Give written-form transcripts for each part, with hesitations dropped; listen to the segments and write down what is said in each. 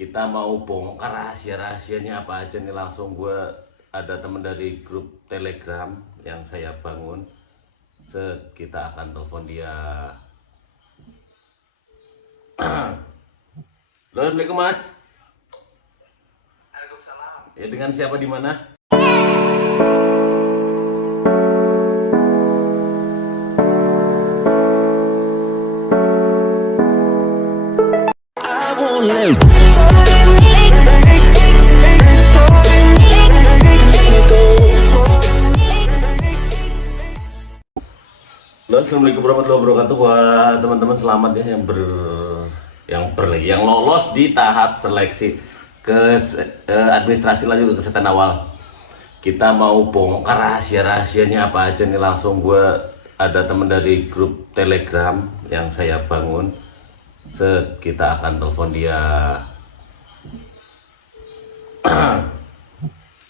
Kita mau bongkar rahasia-rahasianya apa aja nih. Langsung gue ada temen dari grup Telegram yang saya bangun. Kita akan telepon dia. Halo, Assalamualaikum Mas. Waalaikumsalam. Ya, dengan siapa di mana? Halo, Assalamualaikum warahmatullahi wabarakatuh. Buat teman-teman, selamat ya yang lolos di tahap seleksi ke administrasi lah juga kesehatan awal. Kita mau bongkar rahasia-rahasianya apa aja nih. Langsung gue ada temen dari grup Telegram yang saya bangun. Kita akan telepon dia. Halo,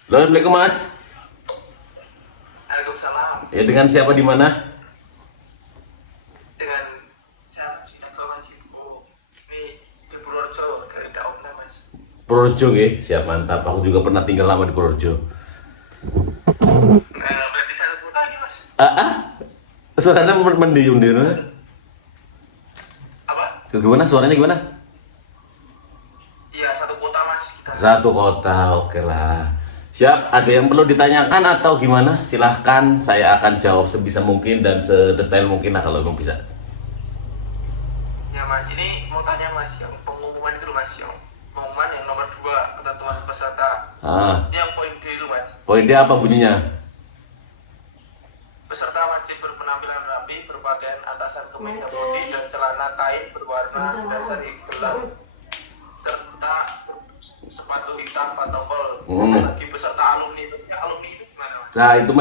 Assalamualaikum Mas. Waalaikumsalam. Ya, dengan siapa di mana? Dengan siapa sih? Ini di Purworejo dari Daumna, Mas. Purworejo ya, siap, mantap. Aku juga pernah tinggal lama di Purworejo. Berarti satu kota ini, Mas. Suaranya mendiung di mana? Apa? Gimana suaranya gimana? Iya, satu kota, Mas. Kita. Satu kota, oke lah. Siap, ada yang perlu ditanyakan atau gimana? Silahkan, saya akan jawab sebisa mungkin dan sedetail mungkin lah kalau memang bisa. Ya, Mas. Ini mau tanya, Mas, yang pengumuman itu, Mas, yang pengumuman yang nomor 2 ketentuan peserta. Ini yang poin D itu, Mas. Poin dia apa bunyinya? Peserta wajib berpenampilan rapi, berpakaian atasan kemeja putih dan celana kain berwarna dasar gelap, serta sepatu hitam pantofel. Lagi peserta alumni itu gimana, Mas? Nah, itu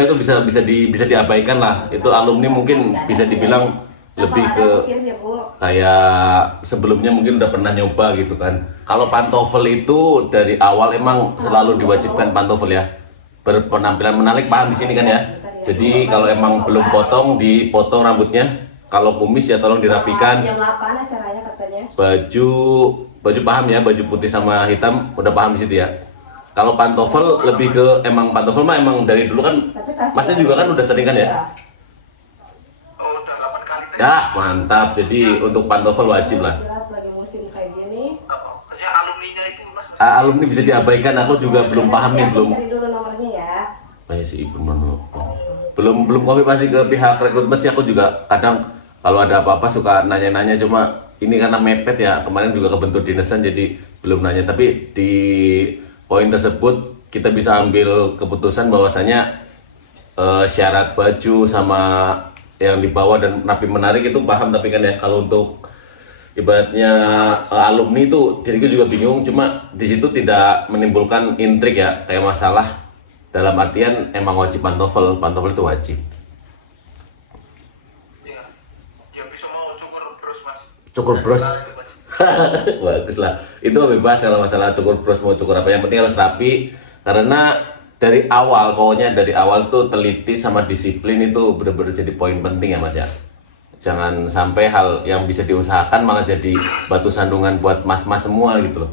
bisa diabaikan lah. Itu alumni mungkin bisa dibilang lebih ke kayak sebelumnya mungkin udah pernah nyoba gitu kan. Kalau pantofel itu dari awal emang selalu diwajibkan pantofel ya. Berpenampilan menarik, paham di sini kan ya. Jadi kalau emang belum potong, dipotong rambutnya. Kalau kumis ya tolong dirapikan. Jam 8 acaranya katanya. Baju paham ya, baju putih sama hitam udah paham di situ ya. Kalau pantofel lebih ke emang pantofel mah emang dari dulu kan. Masnya juga kan udah sering kan ya? Oh, udah 8 kali. Dah, mantap. Jadi untuk pantofel wajib lah. Lagi musim kayak gini. Maksudnya alumninya itu, Mas. Alumni bisa diabaikan, aku juga belum paham nih, belum. Cari dulu nomornya ya. Si Ibu mana? Belum konfirmasi ke pihak rekrutmen sih. Aku juga kadang kalau ada apa-apa suka nanya-nanya, cuma ini karena mepet ya, kemarin juga kebentur dinasan jadi belum nanya. Tapi di poin tersebut kita bisa ambil keputusan bahwasanya syarat baju sama yang dibawa dan rapi menarik itu paham. Tapi kan ya kalau untuk ibaratnya alumni itu diriku juga bingung, cuma di situ tidak menimbulkan intrik ya, kayak masalah dalam artian emang wajib pantofel itu wajib. Ya bisa mau cukur bros, Mas. Cukur bros. Bagus lah, itu bebas kalau masalah cukur bros mau cukur apa, yang penting harus rapi. Karena dari awal, pokoknya dari awal tuh teliti sama disiplin itu benar-benar jadi poin penting ya Mas ya. Jangan sampai hal yang bisa diusahakan malah jadi batu sandungan buat mas-mas semua gitu loh.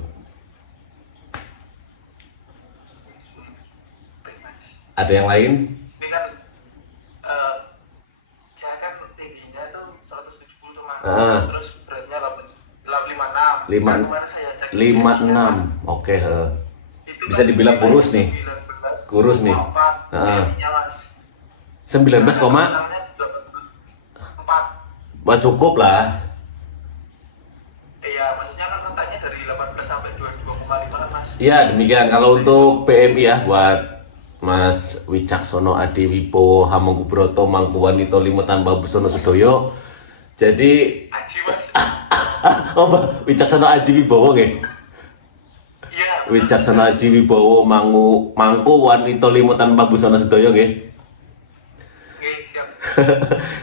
Ada yang lain? Ini kan saya kan tingginya tuh 170 tuh, Mas. Terus beratnya 56. Kemarin saya cek 56. Oke, itu bisa kan dibilang kurus nih. 19, Kurus nih. 19, wah cukup lah. Iya, maksudnya kan rentangnya dari 18 sampai 22,5 kan, Mas. Iya demikian. Kalau untuk PMI ya, buat Mas Wicaksono Adi Wibowo Hamengkuburoto Mangkuwanito Limutan Babusono Sedoyo. Jadi Aji, Mas. apa Wicaksono Aji Wibowo nggih? Iya. Wicaksono Aji Wibowo Mangkuwanito Limutan Babusono Sedoyo nggih. Oke, siap.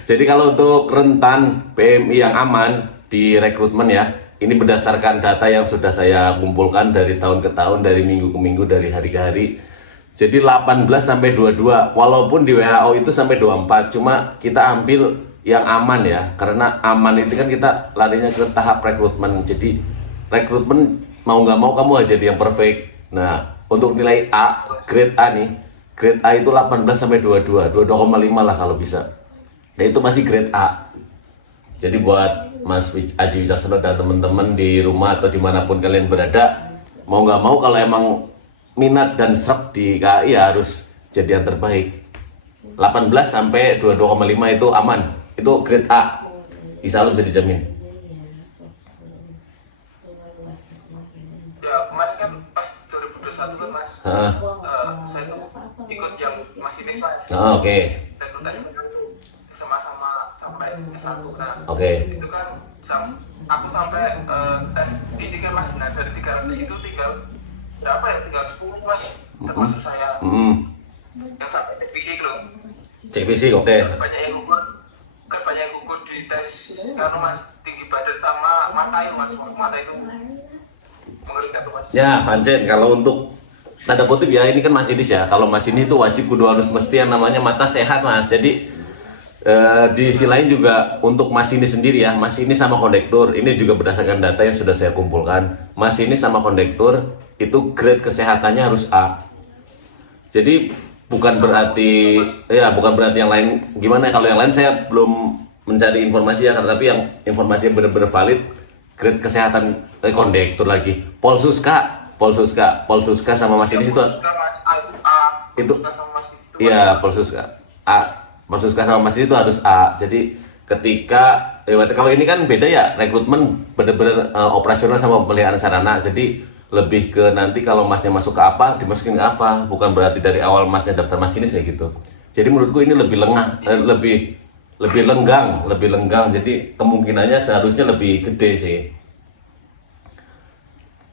Jadi kalau untuk rentan PMI yang aman di rekrutmen ya, ini berdasarkan data yang sudah saya kumpulkan dari tahun ke tahun, dari minggu ke minggu, dari hari ke hari. Jadi 18 sampai 22, walaupun di WHO itu sampai 24, cuma kita ambil yang aman ya, karena aman itu kan kita larinya ke tahap rekrutmen. Jadi rekrutmen mau nggak mau kamu harus jadi yang perfect. Nah, untuk nilai A, grade A nih, grade A itu 18 sampai 22, 22,5 lah kalau bisa. Dan itu masih grade A. Jadi buat Mas Aji Wicaksono dan teman-teman di rumah atau dimanapun kalian berada, mau nggak mau kalau emang minat dan serap di KAI ya harus jadi yang terbaik. 18 sampai 22,5 itu aman, itu grade A. Insya Allah bisa dijamin. Ya kemarin kan pas 2021 kan mas, Heeh. saya tuh ikut yang masinis mas. Oke. Dan tes sama-sama sampai S1. Nah, Oke. itu kan aku sampai tes fisika mas. Nah dari 300 itu tinggal berapa ya? Tinggal 10 mas. Termasuk saya yang sampai cek fisik loh. Cek fisik, oke. Banyak yang gugur di tes karena mas tinggi badan sama mata itu mas. Mata itu mengerikan tuh mas. Ya, Pancen, kalau untuk tanda kutip ya, ini kan masinis ya. Kalau masinis itu wajib kudu harus mesti yang namanya mata sehat, Mas. Jadi di sisi lain juga untuk masinis sendiri ya, masinis sama kondektur, ini juga berdasarkan data yang sudah saya kumpulkan. Masinis sama kondektur itu grade kesehatannya harus A. Jadi bukan berarti yang lain gimana. Kalau yang lain saya belum mencari informasi ya, tapi yang informasi yang benar-benar valid, grade kesehatan kondektur lagi, Polsuska sama masinis itu iya, Polsuska sama masinis itu harus A. Jadi ketika kalau ini kan beda ya, rekrutmen benar-benar operasional sama pemeliharaan sarana. Jadi lebih ke nanti kalau masnya masuk ke apa, dimasukin ke apa, bukan berarti dari awal masnya daftar masinis ya gitu. Jadi menurutku ini lebih lengah, lebih lenggang. Jadi kemungkinannya seharusnya lebih gede sih.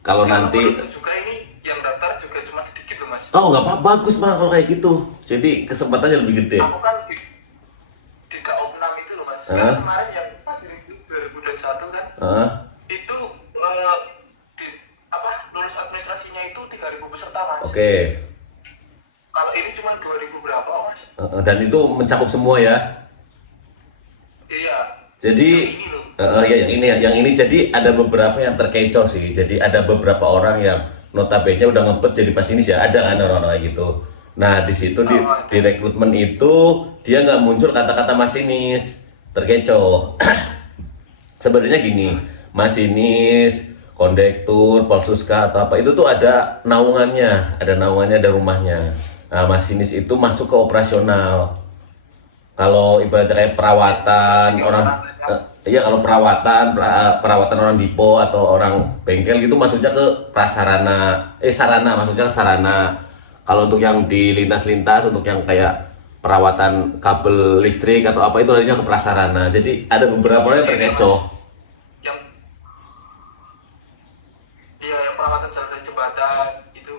Kalau nanti juga ini yang daftar juga cuma sedikit loh mas. oh nggak apa, bagus malah kalau kayak gitu. Jadi kesempatannya lebih gede. Aku kan di DAO 6 itu loh mas. Kan kemarin yang masinis itu 2021 kan. Itu lulus administrasinya itu 3.000 peserta mas. Oke. Kalau ini cuma 2.000 berapa mas? Dan itu mencakup semua ya. Iya. Jadi yang ini jadi ada beberapa yang terkecoh sih. Jadi ada beberapa orang yang notabene udah ngepet jadi masinis ya. Ada kan orang-orang kayak gitu. Nah di situ di rekrutmen itu dia nggak muncul kata-kata masinis, terkecoh. Sebenarnya gini, masinis, kondektur, Polsuska atau apa itu tuh ada naungannya, ada rumahnya. Nah, masinis itu masuk ke operasional. Kalau ibaratnya kayak perawatan orang, kalau perawatan orang dipo atau orang bengkel gitu masuknya ke sarana, maksudnya ke sarana. Kalau untuk yang di lintas-lintas, untuk yang kayak perawatan kabel listrik atau apa itu larinya ke prasarana. Jadi ada beberapa orang yang terkecoh. Yang perawatan jalan jembatan itu.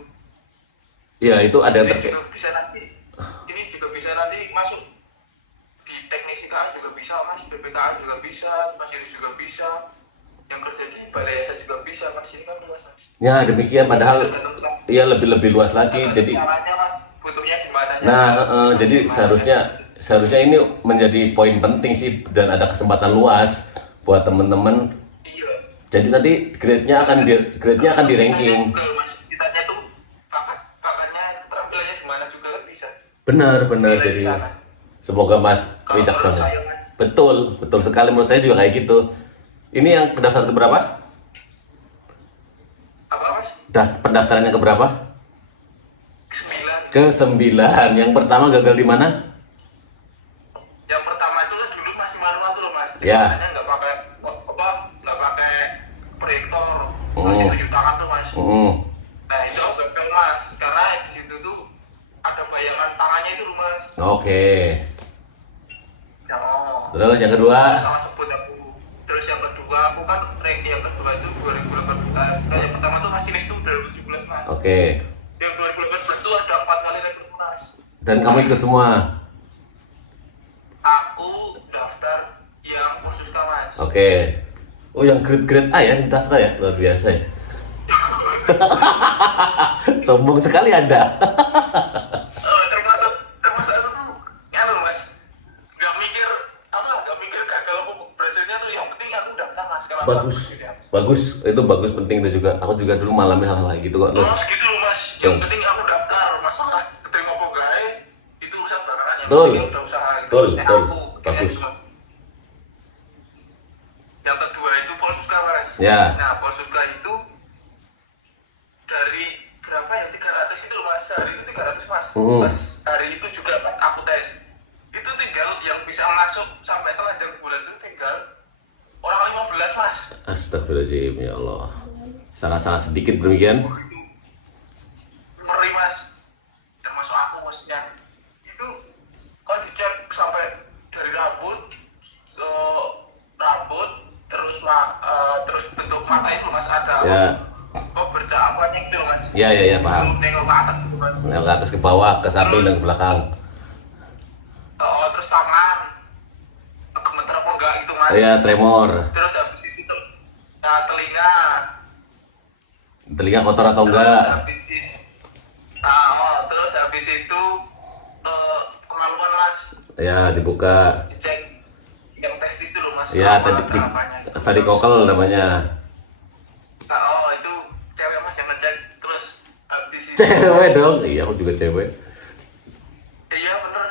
Iya, itu ada yang terkecoh. Ini juga bisa nanti masuk di teknisi KA juga bisa mas, BPKA juga bisa, masinis juga bisa, yang kerja di balai desa juga bisa, mas ini kan luas mas. Ya demikian, padahal ya lebih luas lagi. Jadi caranya mas, butuhnya gimana? Nah, jadi seharusnya ini menjadi poin penting sih, dan ada kesempatan luas buat temen-temen. Iya. Jadi nanti grade-nya akan di ranking. Mas, ditanya tuh kakaknya terampilannya gimana juga kan bisa. Benar. Jadi semoga Mas Wicaksono. Betul sekali, menurut saya juga kayak gitu. Ini yang pendaftaran keberapa? Apa mas? Pendaftaran yang keberapa? 9. Ke-9. Yang pertama gagal di mana? Yang pertama itu kan dulu masih manual tuh loh mas. Ya. Nggak pakai proyektor, masih 7 tangan tuh mas. Nah itu gagal mas, karena di situ tuh ada bayangan tangannya itu loh mas. Oke. Oh. Terus yang kedua? Salah sebut aku. Terus yang kedua aku kan rank yang kedua itu 2018. Nah yang pertama tuh masinis tuh 2017 mas. Oke. Yang 2018 tuh ada 4 kali rekrut mas. Dan kamu ikut semua? Aku daftar yang Polsuska mas. Oke. Oh, yang grade A ya daftar ya, luar biasa ya. Sombong sekali Anda. termasuk itu tuh kan mas, nggak mikir gagal apa berhasilnya tuh, yang penting aku daftar mas. Kalau Bagus. aku, Bagus, itu bagus, penting itu juga. Aku juga dulu mengalami hal-hal gitu kok. Terus, Mas gitu loh mas, yang penting aku daftar, masalah keterima pegawai itu urusan belakangan, yang Betul. penting udah usaha gitu. Betul, Kayak betul. aku, kayak Bagus. gitu. Yang kedua itu Polsuska mas. Ya. Nah Polsuska itu dari berapa ya, 300 itu loh mas, hari itu 300 mas. Pas hari itu juga pas aku tes, itu tinggal yang bisa masuk sampai telanjang bulan itu tinggal orang 15 mas. Astagfirullahaladzim, ya Allah. Sangat-sangat sedikit demikian. Itu ngeri mas, termasuk aku maksudnya. Itu kan dicek sampai dari rambut, terus bentuk mata itu mas, ada Ya. bercak apanya gitu loh mas. Ya, paham. Nengok ke atas gitu mas. Yang ke atas, ke bawah, ke samping dan ke belakang. Terus tangan gemeter apa enggak gitu mas. Ya, tremor. Terus habis itu tuh, nah, Telinga kotor atau terus enggak? terus habis itu kemaluan mas, Ya, dibuka. dicek yang testis dulu mas. Ya, Apa tadi ada apanya. varikokel namanya. Itu cewek mas yang ngecek. Terus habis itu Cewek dong. Iya, aku juga cewek. iya bener,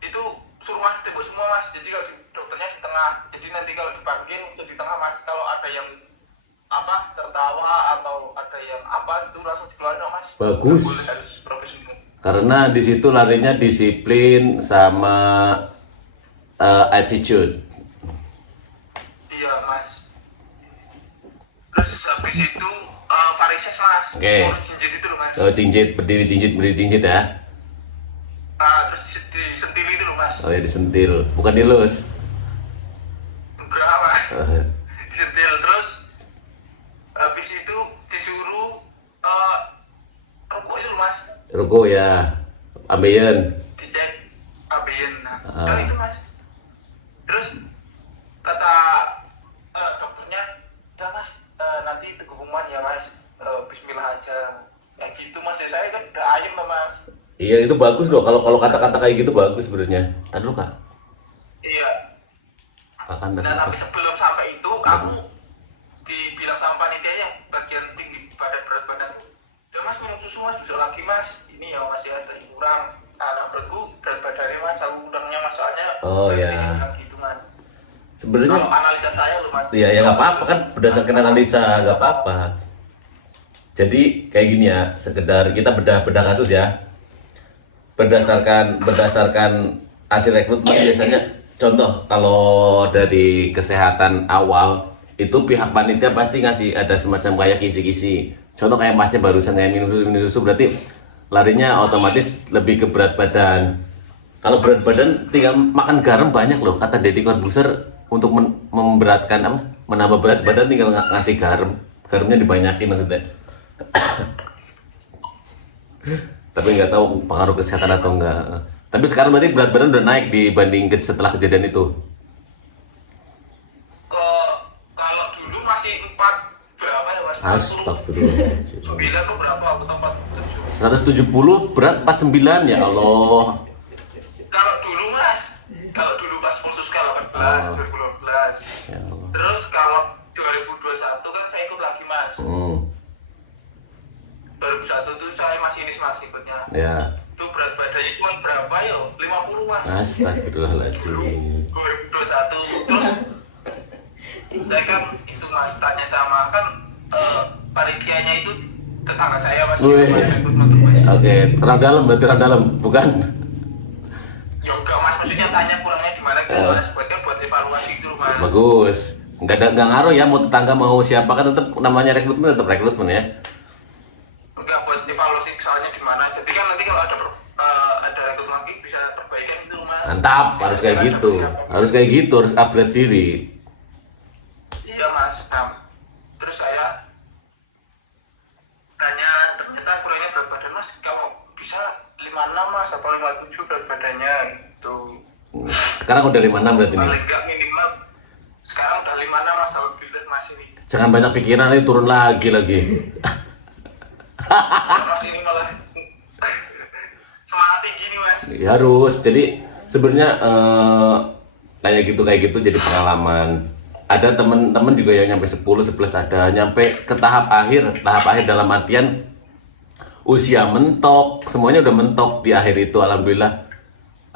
itu suruh mas tembok semua mas. Jadi kalau dokternya di tengah, jadi nanti kalau dipanggil untuk di tengah mas, kalau ada yang apa tertawa atau ada yang apa itu langsung dikeluarin mas. Bagus. Nggak boleh, harus profesional. Karena di situ larinya disiplin sama attitude. Iya mas. Terus habis itu varises mas. Oke. Urus cincin itu loh mas. Oh, jinjit, berdiri jinjit ya. Terus disentil itu loh mas. Oh ya, disentil, bukan dilus. Enggak mas. Oh, Disentil. Terus habis itu disuruh rokok itu loh mas. ruko ya, ambeien. Dicek ABN. Nah, Ah. udah itu mas. Terus kata dokternya, udah mas, nanti pengumuman ya mas, Bismillah aja. Kayak gitu mas, ya saya kan udah ayam loh mas. Iya, itu bagus loh. Kalau kata-kata kayak gitu bagus sebenarnya. Tadi lu kak, Iya. akan tadi. Dan habis sebelum sampai itu aku dibilang sama panitia yang bagian tinggi badan berat badan tuh, udah mas minum susu mas, besok lagi mas, ini ya masih ada yang kurang. Nah menurutku berat badannya mas, aku udangnya mas, soalnya Oh, ya. gitu mas. Sebenarnya, Kalau analisa saya loh mas. ya nggak apa-apa kan, berdasarkan analisa nggak apa-apa. Jadi kayak gini ya, sekedar kita bedah kasus ya. Berdasarkan hasil rekrutmen biasanya, contoh kalau dari kesehatan awal itu pihak panitia pasti ngasih ada semacam kayak kisi-kisi. Contoh kayak masnya barusan kayak minum susu berarti larinya otomatis lebih ke berat badan. Kalau berat badan tinggal makan garam banyak loh, kata Deddy Corbuzier, untuk memberatkan apa? Menambah berat badan tinggal ngasih garam. Garamnya dibanyakin maksudnya. Tapi nggak tahu pengaruh kesehatan atau enggak. Tapi sekarang berarti berat badan udah naik dibanding setelah kejadian itu. Kalau dulu masih 4 berapa ya mas? Astagfirullahaladzim. 9 tuh berapa aku tempat 170 berat 49 ya Allah. Kalau dulu mas, kalau dulu pas Polsuska 18, 2018. Ya Allah. Terus kalau 2021 kan saya ikut lagi mas. 2001 tuh saya masinis mas ikutnya. Ya. Itu berat badannya cuma berapa ya? 50 mas. Astagfirullahaladzim. 2021. Terus saya kan itu mas tanya sama kan panitianya itu tetangga saya mas. Wih. Ikut nonton mas. Oke, orang dalam berarti orang dalam, bukan? Ya enggak mas, maksudnya tanya kurangnya di mana gitu mas. Buat evaluasi gitu mas. Bagus. Nggak ngaruh ya mau tetangga mau siapa, kan tetap namanya rekrutmen, tetap rekrutmen ya. Enggak, buat evaluasi soalnya di mana. Jadi kan nanti kalau ada rekrut lagi bisa perbaikan itu mas. Mantap, harus kayak gitu. Harus kayak gitu, harus upgrade diri. Iya mas. Nah, terus saya tanya, ternyata kurangnya berat badan mas, kamu bisa 56 mas atau 57 berat badannya gitu. Sekarang udah 56 berarti nih. Paling enggak minimal sekarang udah 56 mas, alhamdulillah mas ini. Jangan banyak pikiran, ini turun lagi. Mas ini malah semangat tinggi nih mas. Ya, harus. Jadi sebenarnya kayak gitu jadi pengalaman. ada temen-temen juga yang nyampe 10, 11 ada, nyampe ke tahap akhir dalam artian usia mentok, semuanya udah mentok di akhir itu, alhamdulillah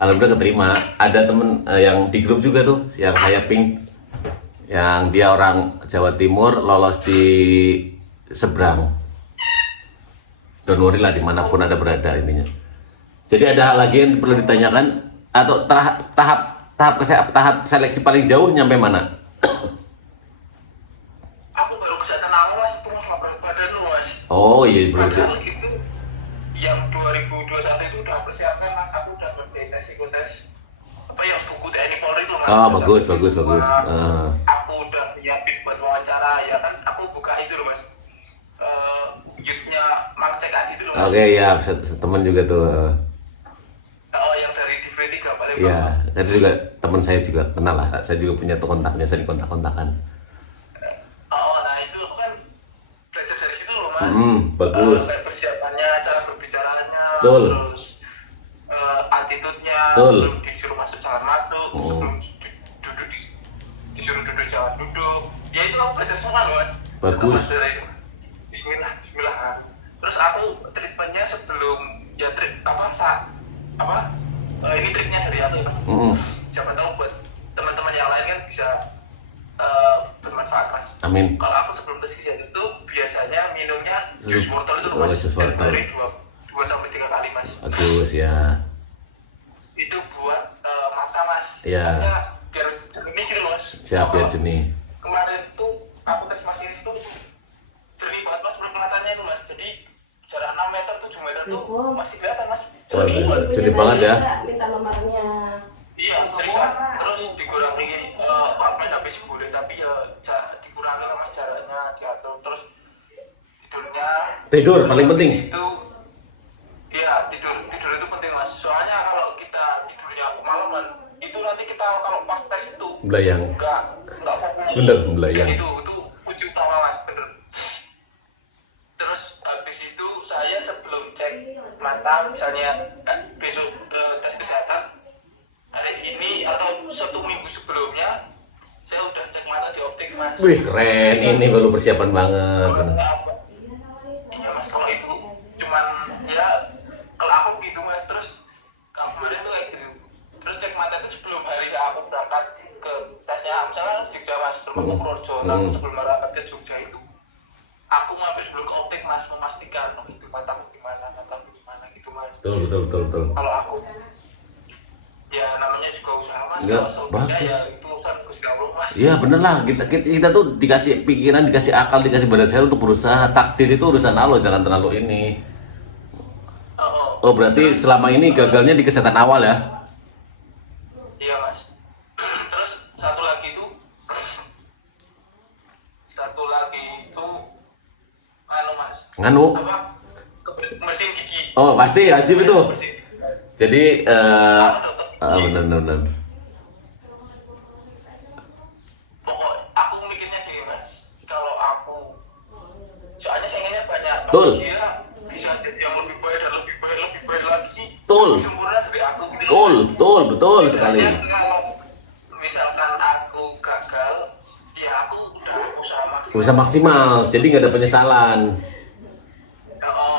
keterima. Ada temen yang di grup juga tuh, yang saya ping, yang dia orang Jawa Timur, lolos di seberang. Don't worry lah, dimanapun ada berada intinya. Jadi ada hal lagi yang perlu ditanyakan, atau tahap seleksi paling jauh nyampe mana? Aku baru kesehatan awal mas, itu mas berat badan lu mas. Oh iya berarti. Padahal itu yang 2021 itu udah persiapkan mas, aku udah ngerjain psikotes apa yang buku TNI Polri itu mas. Oh bagus. Aku udah nyiapin buat wawancara ya kan, aku buka itu loh mas, youth-nya Mang CKD itu loh mas. Oke ya, teman juga tuh. Yang dari TV3 paling Iya, tadi juga teman saya juga kenal lah. Saya juga punya tuh kontaknya, sering kontak-kontakan. nah itu kan belajar dari situ loh mas. Bagus. Kayak persiapannya, cara berbicaranya, Betul. terus attitude-nya, Betul. sebelum disuruh masuk jangan masuk, sebelum disuruh duduk jangan duduk. Ya itu aku belajar semua loh mas. Bagus. Dari itu. Bismillah. Terus aku treatmentnya sebelum ya ini triknya dari aku ya. Siapa tahu buat teman-teman yang lain kan bisa bermanfaat mas. Amin. Kalau aku sebelum tes kesehatan itu biasanya minumnya jus wortel itu loh mas. Jus wortel. Dari 2 sampai 3 kali mas. Bagus ya. Itu buat mata mas. Iya. Makanya biar jernih gitu loh mas. Siap ya Jeni. Kemarin tuh aku tes mas Iris tuh jernih banget mas belum kelihatannya itu mas. Jadi jarak 6 meter 7 meter tuh masih kelihatan mas. Jernih banget. Jernih banget ya. Minta nomornya. Iya seriusan. Terus dikurangi main HP sih boleh tapi ya dikurangi lah mas jaraknya, diatur. Terus tidurnya. Tidur paling penting. Itu iya tidur itu penting mas. Soalnya kalau kita tidurnya kemalaman itu nanti kita kalau pas tes itu Belayang. nggak fokus. Bener, belayang. Itu kunci utama mas, bener. Terus habis itu saya sebelum cek mata misalnya besok tes kesehatan hari ini atau 1 minggu sebelumnya saya udah cek mata di optik mas. Wih keren, ini baru persiapan banget. Iya mas, kalau itu cuman ya kalau aku gitu mas. Terus kalau kemarin tuh kayak gitu, terus cek mata itu sebelum hari aku berangkat ke tesnya misalnya Jogja mas, rumah Purworejo. Nah sebelum berangkat ke Jogja itu aku mampir dulu ke optik mas, memastikan itu mataku gimana gitu mas. Betul. Kalau aku ya namanya juga usaha mas. Enggak, Kalau selebihnya bagus. ya itu urusan Gusti Allah mas. Iya bener lah, kita tuh dikasih pikiran, dikasih akal, dikasih badan sehat untuk berusaha. Takdir itu urusan Allah, jangan terlalu ini. Oh berarti selama ini gagalnya di kesehatan awal ya? Iya mas. Terus satu lagi itu anu mas. Nganu? Apa? Mesin gigi. Oh pasti wajib itu. Mesin gigi. Jadi benar. Pokok aku mikirnya gini mas. Kalau aku soalnya saingannya banyak. Betul. Dia bisa jadi yang lebih baik dan lebih baik lagi. Betul. Sempurna dari aku gitu. Betul sekali. Kalau misalkan aku gagal, ya aku udah Usaha maksimal, jadi nggak ada penyesalan.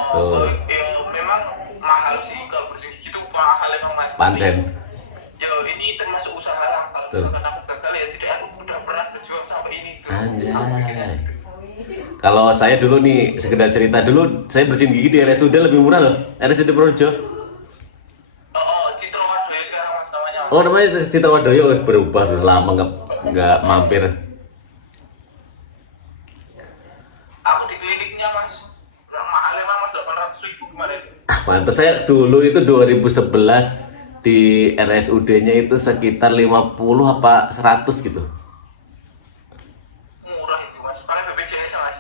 Tuh. Ya, memang mahal sih kalau bersih gigi itu mahal emang mas. Pancen. Ya ini termasuk usaha lah. Kalau misalkan aku gagal ya setidaknya aku udah pernah berjuang sampai ini. Anjay. Kalau saya dulu nih, sekedar cerita dulu, saya bersihin gigi di RSUD lebih murah loh, RSUD Purworejo. Citra Wadoyo sekarang mas namanya. Oh namanya Citra Wadoyo, berubah sudah lama nggak mampir. Aku di kliniknya mas, mahal emang mas 800.000 kemarin. Pantes saya dulu itu 2011 di RSUD-nya itu sekitar 50 apa 100 gitu. Murah itu mas, pakai BPJS mas.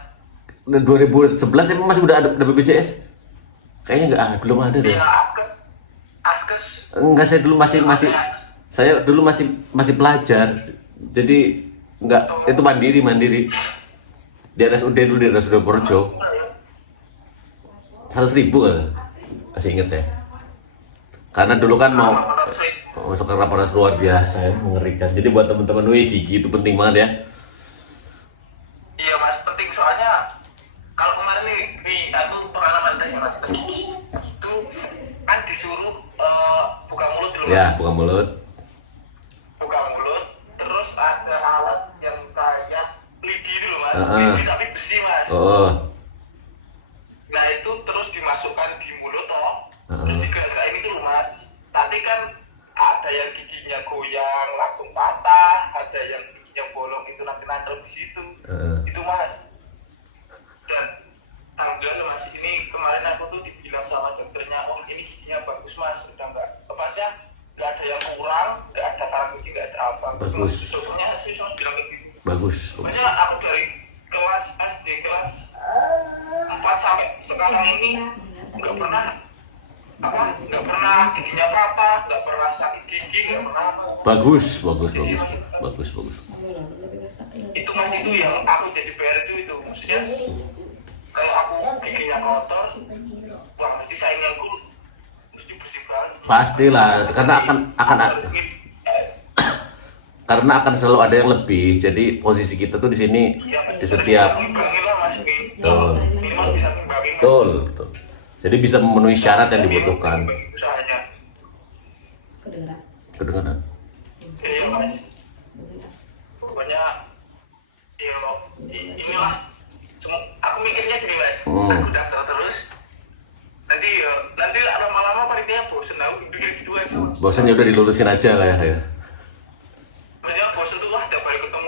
2011 emang masih udah ada BPJS? Kayaknya nggak, belum ada deh. Iya askes. Enggak, saya dulu saya dulu masih pelajar. Jadi enggak, itu mandiri. Di RSUD dulu, di RSUD Purworejo. 100.000 kan? Masih ingat saya. Karena dulu kan mau masuk ke laporan luar biasa ya, mengerikan. Jadi buat teman-teman, gigi itu penting banget ya. Ya, buka mulut. Buka mulut, terus ada alat yang kayak lidi itu loh mas, Heeh. lidi tapi besi mas. Oh. Nah itu terus dimasukkan di mulut toh, terus Heeh. digerak-gerakin itu loh mas. Nanti kan ada yang giginya goyang langsung patah, ada yang giginya bolong itu nanti nancel di situ. Heeh. Itu mas. Dan alhamdulillah mas, ini kemarin aku tuh dibilang sama dokternya, oh ini giginya bagus mas, udah nggak lepasnya, nggak ada yang kurang, nggak ada karat gigi, nggak ada apa. Bagus. Dokternya serius mas bilang kayak gitu. Bagus. Maksudnya aku dari kelas SD kelas 4 sampai sekarang ini nggak pernah giginya patah, nggak pernah sakit gigi, nggak pernah apa. Bagus. Itu mas, itu yang aku jadi PR itu maksudnya kalau aku giginya kotor, wah mesti sainganku mesti bersih banget. Pastilah, karena akan selalu ada yang lebih. Jadi posisi kita tuh di sini Iya, mas. di setiap Bisa ngimbangin lah mas, Betul. minimal bisa ngimbangin. betul. Jadi bisa memenuhi syarat yang dibutuhkan. Usahanya. Kedengeran. Kedengaran. Iya mas. Pokoknya inilah. Aku mikirnya gini mas, aku daftar terus. Nanti lama-lama panitianya bosen, aku pikir gitu aja. Bosan ya udah dilulusin aja lah ya. Maksudnya bosen tuh, wah tiap hari ketemu,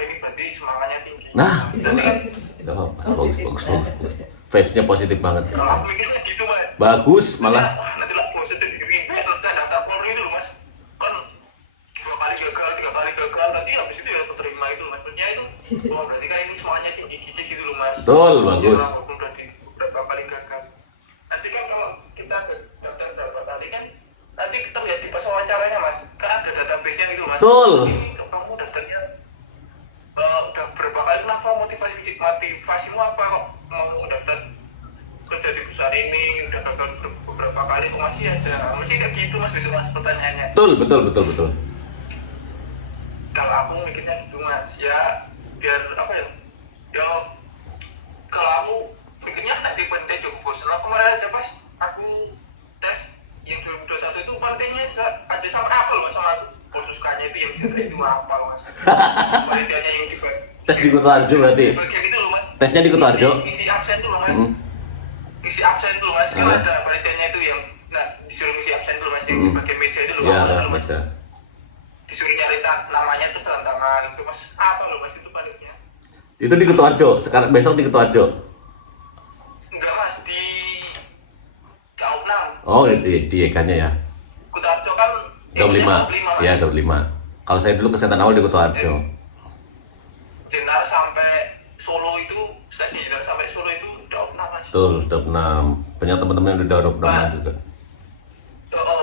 ini berarti semangatnya tinggi. Nah, Jadi kan nggak apa-apa. Bagus. Vibes-nya positif banget. kalau aku mikirnya gitu mas. Bagus malah. Wah nanti lah bosen jadi gini, kan daftar Polri itu loh mas. Kan 2 kali gagal, 3 kali gagal, nanti habis itu ya terima itu mas. Maksudnya itu, wah berarti kan ini semangatnya tinggi-tinggi gitu loh mas. Betul, bagus. Ya, walaupun udah di beberapa kali gagal. Nanti kan kalau kita daftar nanti kan nanti kita lihat di pas wawancaranya mas, kan ada database-nya gitu mas. Betul. Ini kamu daftarnya udah berapa kali, kenapa motivasimu apa kok mau daftar kerja di perusahaan ini, udah gagal beberapa kali kok masih ada, mesti kayak gitu mas besok mas pertanyaannya. Betul. Kalau aku mikirnya gitu mas, ya biar apa ya, kalau aku mikirnya nanti penting cukup bosan. Lah kemarin aja pas aku tes yang 2021 itu pentingnya aja sama apel mas, sama aku kursus kanya itu yang cerita itu apa mas. Penelitiannya yang Tes di Kutoarjo berarti. bagian itu loh mas. Tesnya di Kutoarjo. Isi absen itu loh mas. Isi absen itu loh mas, kan ada penelitiannya itu yang disuruh isi absen itu loh mas, yang di bagian meja itu loh Ya, mas. baca. Disuruh nyari namanya terus tanda tangan itu mas, apa loh mas itu panitnya? Itu di Kutoarjo. Sekarang besok di Kutoarjo. Enggak mas, di Kaup 6 Oh, di Ekannya ya. Kutoarjo kan 25. mas. Ya, 25. Kalau saya dulu kesehatan awal di Kutoarjo. Jenar sampai Solo itu, stasiun Jenar sampai Solo itu Daup 6 mas. Betul, sudah 6. Banyak teman-teman yang udah 26 juga.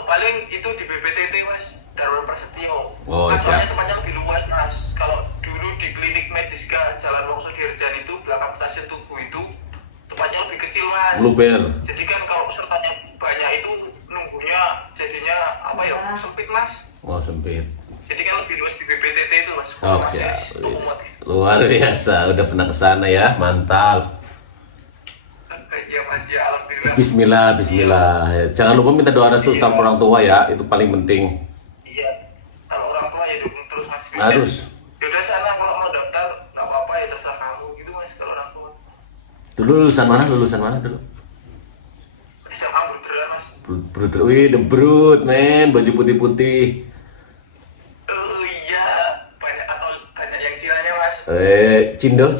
Paling itu di BPTT mas, Darul Prasetyo. Oh, Kan siap. soalnya tempatnya lebih luas mas. Kalau dulu di klinik Mediska Jalan Wongso Dirjan itu belakang stasiun Tugu itu tempatnya lebih kecil mas. Luber. Jadi kan kalau pesertanya banyak itu nunggunya jadinya apa ya, sempit mas. Oh, sempit. Jadi kan lebih luas di BPTT itu mas. Oh, Masih siap. umum. Luar biasa, udah pernah ke sana ya. Mantap. Iya mas, ya alhamdulillah. Bismillah. Jangan lupa minta doa restu sama orang tua ya, itu paling penting. Iya, kalau orang tua ya dukung terus mas. Harus. Yaudah sana kalau mau daftar nggak apa-apa ya, terserah kamu gitu mas kalau orang tua. Dulu lulusan mana dulu? SMA Budra mas. Brut, wih, the brut, men, baju putih-putih. Oh iya, banyak yang ciranya mas. Cindo.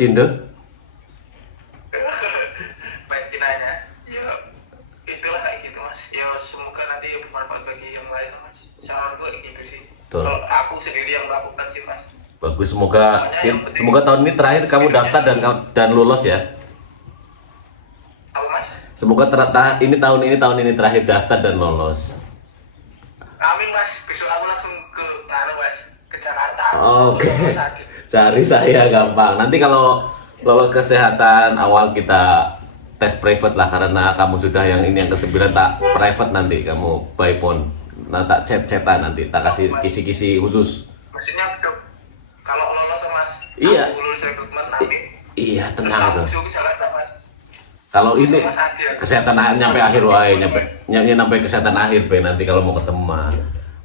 Banyak ciranya. Ya itulah kayak gitu mas. Ya semoga nanti bermanfaat bagi yang lain mas. Saran gue gitu sih. Betul. Kalau aku sendiri yang melakukan sih mas. Bagus, semoga tahun ini terakhir kamu daftar dan lolos ya. Apa mas? Semoga tahun ini terakhir daftar dan lolos. Amin mas. Besok aku langsung ke Jakarta. Oke. Cari saya gampang. Nanti kalau lolos kesehatan awal kita tes private lah, karena kamu sudah yang ini yang ke-9 tak private nanti kamu by phone. Nah, tak chat-chatan nanti tak kasih kisi-kisi khusus. Maksudnya besok kalau lolos mas. Iya. Aku lulus rekrutmen nanti. Iya, Terus tenang aku itu. besok ke Jakarta mas. Kalau ini kesehatan nyampe akhir wae, nyampe kesehatan akhir be nanti kalau mau ketemu mah.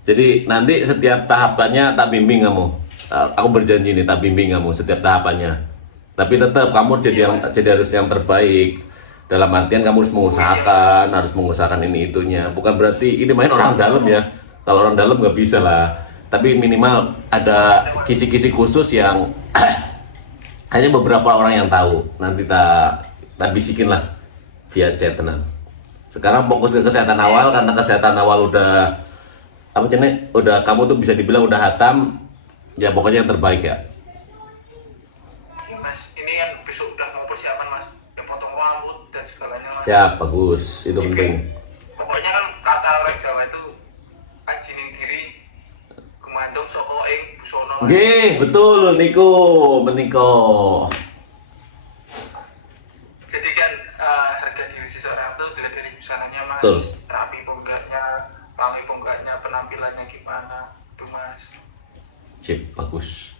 Jadi nanti setiap tahapannya tak bimbing kamu. Aku berjanji nih tak bimbing kamu setiap tahapannya. Tapi tetap kamu jadi harus yang terbaik. Dalam artian kamu harus mengusahakan ini itunya. Bukan berarti ini main orang dalam ya. Kalau orang dalam nggak bisa lah. Tapi minimal ada kisi-kisi khusus yang hanya beberapa orang yang tahu. Nanti tak bisikin lah via chat tenang. Sekarang fokus ke kesehatan awal karena kesehatan awal udah apa jenis? Udah kamu tuh bisa dibilang udah hatam. Ya pokoknya yang terbaik ya. Mas, ini yang besok udah mau persiapan mas, yang potong rambut dan segalanya mas. Siap, bagus. Itu penting. Pokoknya kan kata orang Jawa itu ajinin diri kumandung soko ing busono. Nggih, betul niku meniko. Jadi kan harga diri seseorang itu dilihat dari busananya mas. Betul. Rapi ponggaknya, wangi ponggaknya, penampilannya gimana, itu mas. Sip, bagus.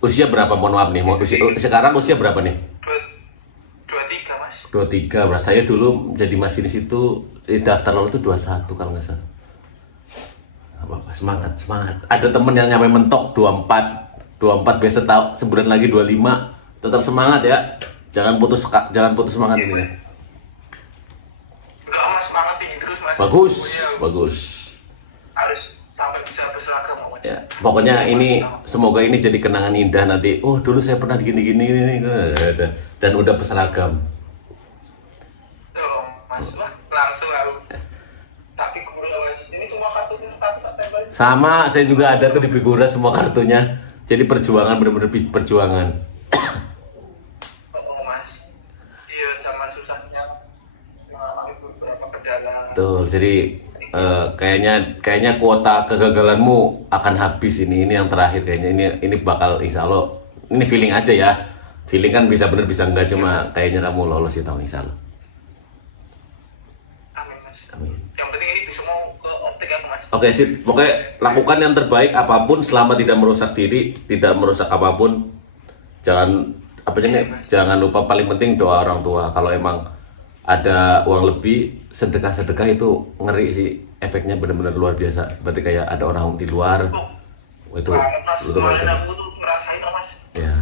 Usia berapa? Mohon maaf nih. Sekarang usia berapa nih? 23 mas. 23. Beras saya dulu jadi masinis itu daftar lalu itu 21 kalau nggak salah. Nggak apa-apa, semangat. Ada temen yang nyampe mentok 24 biasa tahu sebulan lagi 25. Tetap semangat ya. Jangan putus semangat ini ya. Enggak mas, semangat tinggi terus mas. Bagus, Pokoknya bagus. harus sampai bisa berseragam mas. Ya, pokoknya ini semoga ini jadi kenangan indah nanti. Oh, dulu saya pernah gini-gini ini dan udah berseragam. Oh, mas, wah, langsung aku. Tapi kemudian mas, ini semua kartunya tempel. Sama, saya juga ada tuh di Figura semua kartunya. Jadi perjuangan bener-bener perjuangan. Oh mas, iya zaman susahnya mengalami beberapa kendala. Tuh, jadi kayaknya kuota kegagalanmu akan habis ini yang terakhir kayaknya ini bakal insya Allah ini feeling aja ya. Feeling kan bisa bener bisa enggak cuma kayaknya kamu lolos di tahun insya Allah. Amin mas. Amin. Yang penting ini bisa mau ke optik aku mas. Oke sip, pokoknya lakukan yang terbaik apapun selama tidak merusak diri, tidak merusak apapun. Jangan lupa paling penting doa orang tua. Kalau emang ada uang lebih, sedekah itu ngeri sih, efeknya benar-benar luar biasa. Berarti kayak ada orang di luar, itu Banget mas, luar kemarin biasa. aku tuh ngerasain oh, mas. Ya,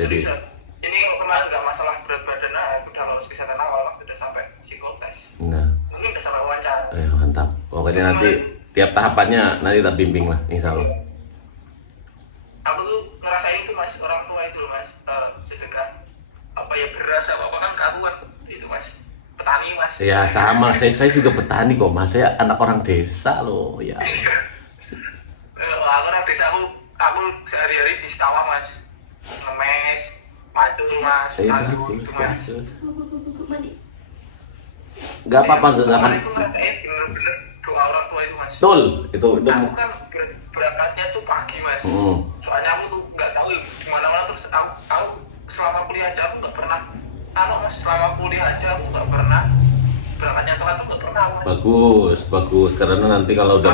jadi Seriusan. Ini kemarin nggak masalah berat badan, udah lolos kesehatan awal, mas, udah sampai psikotes. nah, Mungkin udah sampai wawancara. mantap. Pokoknya nanti tiap tahapannya nanti tak bimbing lah, insya Allah. Aku tuh ngerasain itu mas, orang tua itu mas, sedekah apa ya beras apa kan karuan itu mas, petani mas. Ya sama, saya juga petani kok mas, saya anak orang desa loh ya. Aku orang desa, aku sehari-hari di sawah mas, ngemes, padu mas, tandur itu mas. Mandi. Nggak apa-apa, nggak Kemarin akan. aku ngerasain bener-bener doa orang tua itu mas. Betul, itu. Aku kan berangkatnya tuh pagi mas. Soalnya aku tuh nggak tahu gimana terus aku selama kuliah aja aku nggak pernah. Selama kuliah aja aku nggak pernah berangkatnya telat tuh nggak pernah mas. Bagus, karena nanti kalau udah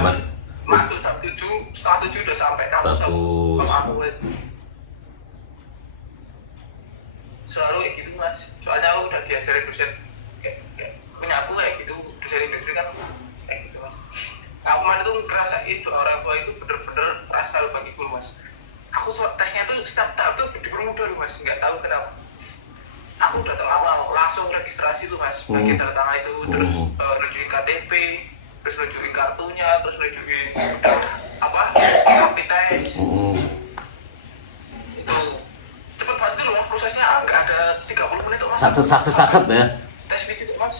Masuk jam 7, setengah 7 udah sampai kampus. Bagus. Sama aku itu. Selalu kayak gitu mas. Soalnya aku udah diajarin dosen kayak punya aku kayak gitu, dosen industri kan kayak gitu mas. Aku kemarin tuh ngerasain doa orang tua itu bener-bener rasa bagiku mas. Aku tesnya tuh setiap tahap tuh dipermudah loh mas, nggak tahu kenapa. Aku datang awal langsung registrasi tuh mas, bagian tanda tangan itu, terus nunjukin KTP, terus nunjukin kartunya, terus nunjukin rapid test. Itu cepet banget tuh loh prosesnya, nggak ada 30 menit tuh mas. satset ya. Tes fisik tuh mas.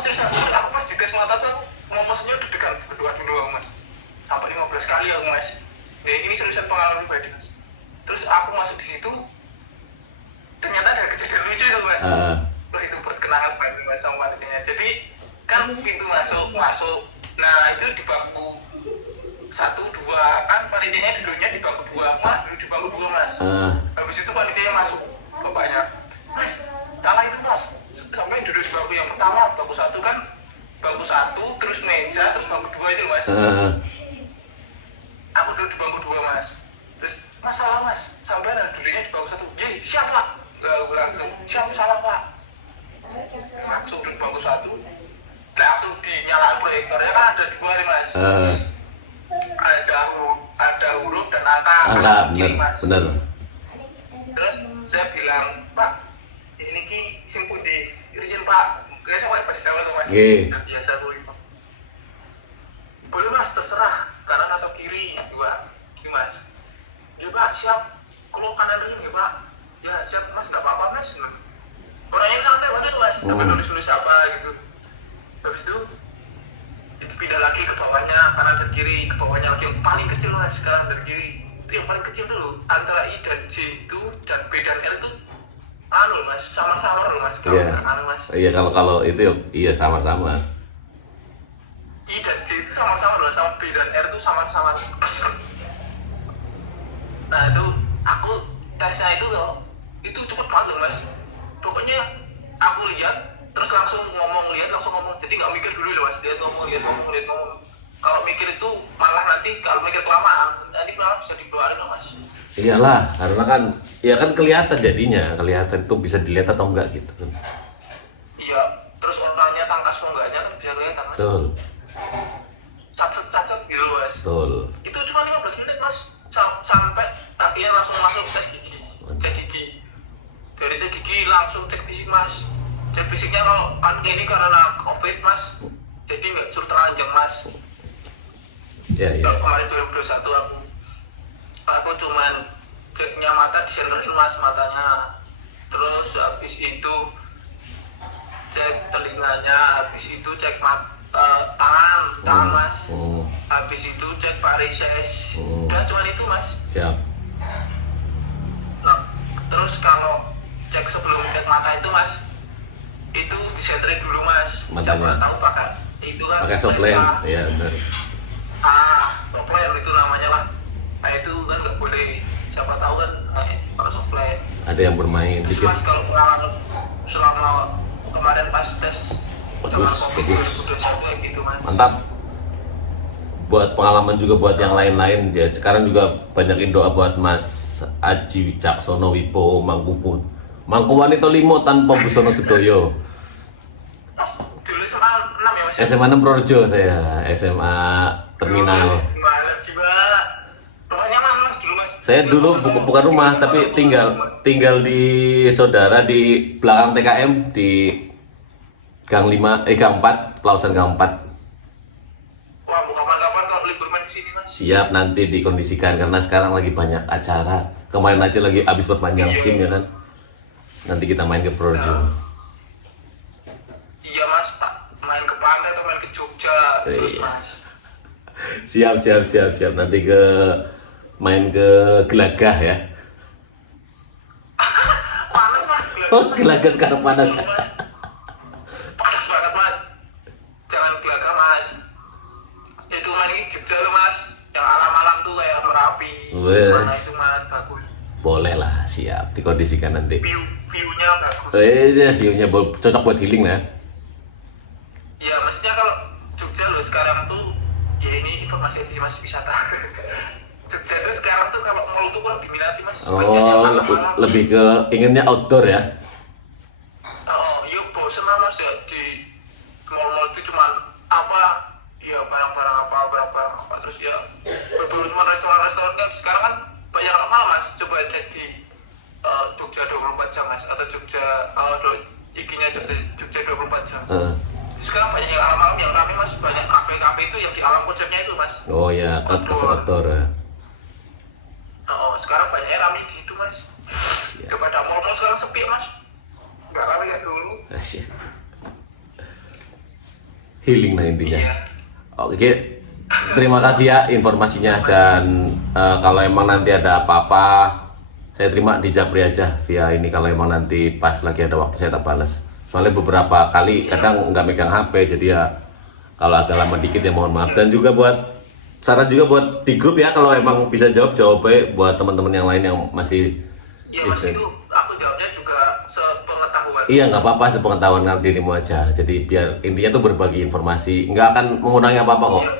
Serius aku pas di tes mata tuh ngomongnya deg-degan berdua dulu mas. Sampai 15 kali aku mas. Nah ini seriusan pengalaman pribadi mas. Terus aku masuk di situ, ternyata ada kejadian lucu itu mas. Loh itu berkenangan banget mas sama panitianya. Jadi kan pintu masuk. Nah itu di bangku 1, 2 kan panitianya duduknya di bangku 2, mas duduk di bangku 2 mas. Habis itu panitianya masuk bapaknya. Mas, kalah itu mas. Sampai duduk di bangku yang pertama, bangku 1 kan bangku 1, terus meja, terus bangku 2 itu mas. Aku duduk di bangku 2 mas. Terus masalah mas, sampai duduknya di bangku 1. Jadi siap pak? Aku langsung siap salah pak. Langsung duduk bangku 1. Langsung dinyalakan proyektornya kan ada 2 nih mas. angka bener, Mas. bener. Terus saya bilang, Pak, ini ki sing pundi? Riyen Pak, kayak sama pas sama tuh Mas. Nggih. Nah, biasa dulu. Boleh Mas, terserah kanan atau kiri, dua. Ini Mas. Ya Pak, siap. Kalau kanan dulu ya Pak. Ya siap Mas, nggak apa-apa Mas. Orangnya santai banget Mas, tapi nulis-nulis apa gitu. Habis itu pindah lagi ke bawahnya, kanan dan kiri, ke bawahnya lagi yang paling kecil Mas, kanan dan kiri. Itu yang paling kecil dulu, antara I dan J itu dan B dan L itu anu Mas, sama-sama loh Mas, kalau Iya. nggak anu Mas. Iya, kalau itu iya sama-sama. I dan J itu sama-sama loh, sama B dan R itu sama-sama. Nah itu aku tesnya itu loh, itu cepet banget loh Mas. Pokoknya aku lihat terus langsung ngomong, jadi nggak mikir dulu loh Mas, lihat ngomong. Kalau mikir itu malah nanti kalau mikir kelamaan nanti malah bisa dikeluarin loh Mas. Iyalah, karena kan ya kan kelihatan jadinya, kelihatan tuh bisa dilihat atau enggak gitu kan. Iya, terus orangnya tangkas mau enggaknya kan bisa kelihatan Mas. Betul, Sacet gitu loh Mas. betul. Itu cuma 15 menit Mas, sampai akhirnya langsung masuk tes gigi. Cek gigi. Dari cek gigi langsung cek fisik Mas. Cek fisiknya kalau kan ini karena COVID Mas, jadi nggak suruh telanjang Mas. Ya, ya. Kemarin 2021 aku cuman ceknya mata disenterin Mas matanya. Terus habis itu cek telinganya, habis itu cek tangan Mas. Habis itu cek varises. Udah cuman itu Mas. Siap. Nah, terus kalau cek sebelum cek mata itu Mas, itu disenterin dulu Mas. Matanya. Siapa tahu pakai itu kan Pakai soplen, lensa. ya benar. Soplen itu namanya lah. Nah itu kan nggak boleh. Siapa tahu kan pakai soplen. Ada yang bermain Terus dikit. Mas kalau pengalaman selama kemarin pas tes Bagus, COVID bagus. 2021 gitu Mas. Mantap. Buat pengalaman juga buat yang lain-lain ya. Sekarang juga banyakin doa buat Mas Aji Wicaksono Wibowo Mangkubu. Mangkuwan itu limo tanpa Busono Sudoyo. Dulu SMA 6 ya Mas. SMA 6 Projo saya, SMA Terminal. Gimana jiwa? Rumahnya mana Mas dulu Mas? Saya dulu bukan rumah tapi tinggal di saudara di belakang TKM di Gang 5 Gang 4, Pelausan Gang 4. Wah, mau kapan-kapan kalau libur main ke sini Mas. Siap nanti dikondisikan karena sekarang lagi banyak acara. Kemarin aja lagi habis perpanjang SIM ya kan. Nanti kita main ke Projo. Iya Mas, Pak. Main ke pantai atau main ke Jogja terus Iya. Mas. Siap. Nanti main ke Gelagah ya. Panas Mas. Oh, Gelagah sekarang panas. Mas. Panas banget Mas. Jangan Gelagah Mas. Itu main di Jogja loh Mas. Yang alam-alam tuh kayak Merapi. Weh. Mana itu Mas, bagus. Boleh lah, siap dikondisikan nanti. View-nya bagus. View-nya cocok buat healing ya. Ya maksudnya kalau Jogja loh sekarang tuh ya ini informasi sih Mas wisata. Jogja tuh sekarang tuh kalau mall tuh kurang diminati Mas. Banyak yang Oh, alam-alam. lebih ke inginnya outdoor ya. Oh, yuk bosen lah Mas ya di mall-mall itu cuma apa ya barang-barang apa terus ya berburu cuma restoran-restoran kan sekarang kan banyak lama Mas. Coba cek di Jogja 24 jam Mas atau Jogja IG-nya Jogja 24 jam. Sekarang banyak yang alam-alam yang rame Mas, banyak kafe-kafe itu yang di alam konsepnya itu Mas. Oh ya, cafe outdoor ya. Oh, sekarang banyaknya rame di situ Mas. Daripada mall-mall sekarang sepi Mas. Nggak rame kayak dulu. Asyik. Healing lah intinya. Iya. Oke, terima kasih ya informasinya dan kalau emang nanti ada apa-apa saya terima di Japri aja via ini kalau emang nanti pas lagi ada waktu saya tak balas. Soalnya beberapa kali kadang nggak megang HP jadi ya kalau agak lama dikit ya mohon maaf dan juga buat saran juga buat di grup ya kalau emang bisa jawab aja buat teman-teman yang lain yang masih Iya Mas, itu aku jawabnya juga sepengetahuan. iya nggak apa-apa sepengetahuan dirimu aja jadi biar intinya tuh berbagi informasi nggak akan mengurangi apa-apa kok. Iya.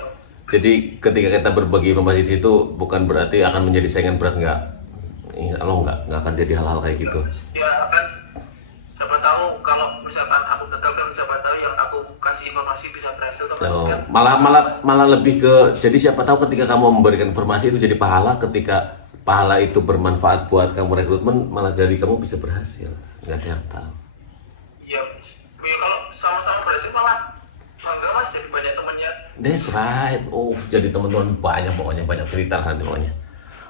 Jadi ketika kita berbagi informasi di situ bukan berarti akan menjadi saingan berat nggak. Insya Allah nggak akan jadi hal-hal kayak gitu. Ya kan siapa tahu kalau misalkan aku gagal kan siapa tahu yang aku kasih informasi bisa berhasil Oh, teman-teman. malah lebih ke, jadi siapa tahu ketika kamu memberikan informasi itu jadi pahala, ketika pahala itu bermanfaat buat kamu rekrutmen, malah jadi kamu bisa berhasil, nggak ada yang tahu. Iya, ya, kalau sama-sama berhasil malah bangga mas, jadi banyak temennya. That's right. Oh, jadi teman-teman banyak pokoknya, banyak cerita nanti pokoknya.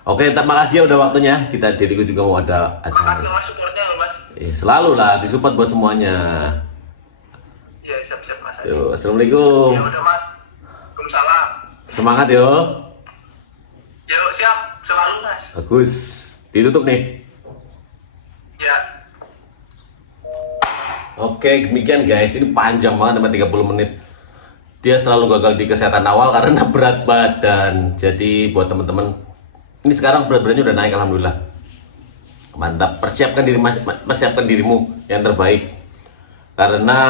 Oke, terima kasih ya udah waktunya. Kita diriku juga mau ada Makasih acara. mas supportnya mas. Selalu lah disupport buat semuanya. Ya siap-siap mas. Yo, assalamualaikum. Ya udah mas. Waalaikumsalam. Semangat yo. Ya siap, selalu mas. Bagus. Ditutup nih. Ya. Oke, demikian guys. Ini panjang banget sampai 30 menit. Dia selalu gagal di kesehatan awal karena berat badan. Jadi buat teman-teman, ini sekarang berat badannya udah naik alhamdulillah. Mantap. Persiapkan dirimu yang terbaik. Karena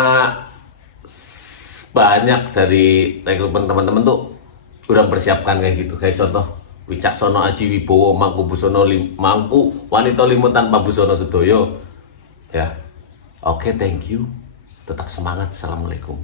banyak dari rekrutmen teman-teman tuh udah mempersiapkan kayak gitu. Kayak contoh Wicaksono Aji Wibowo Mangku Wanita Limun tanpa Busono Sedoyo. Ya. Oke, thank you. Tetap semangat. Assalamualaikum.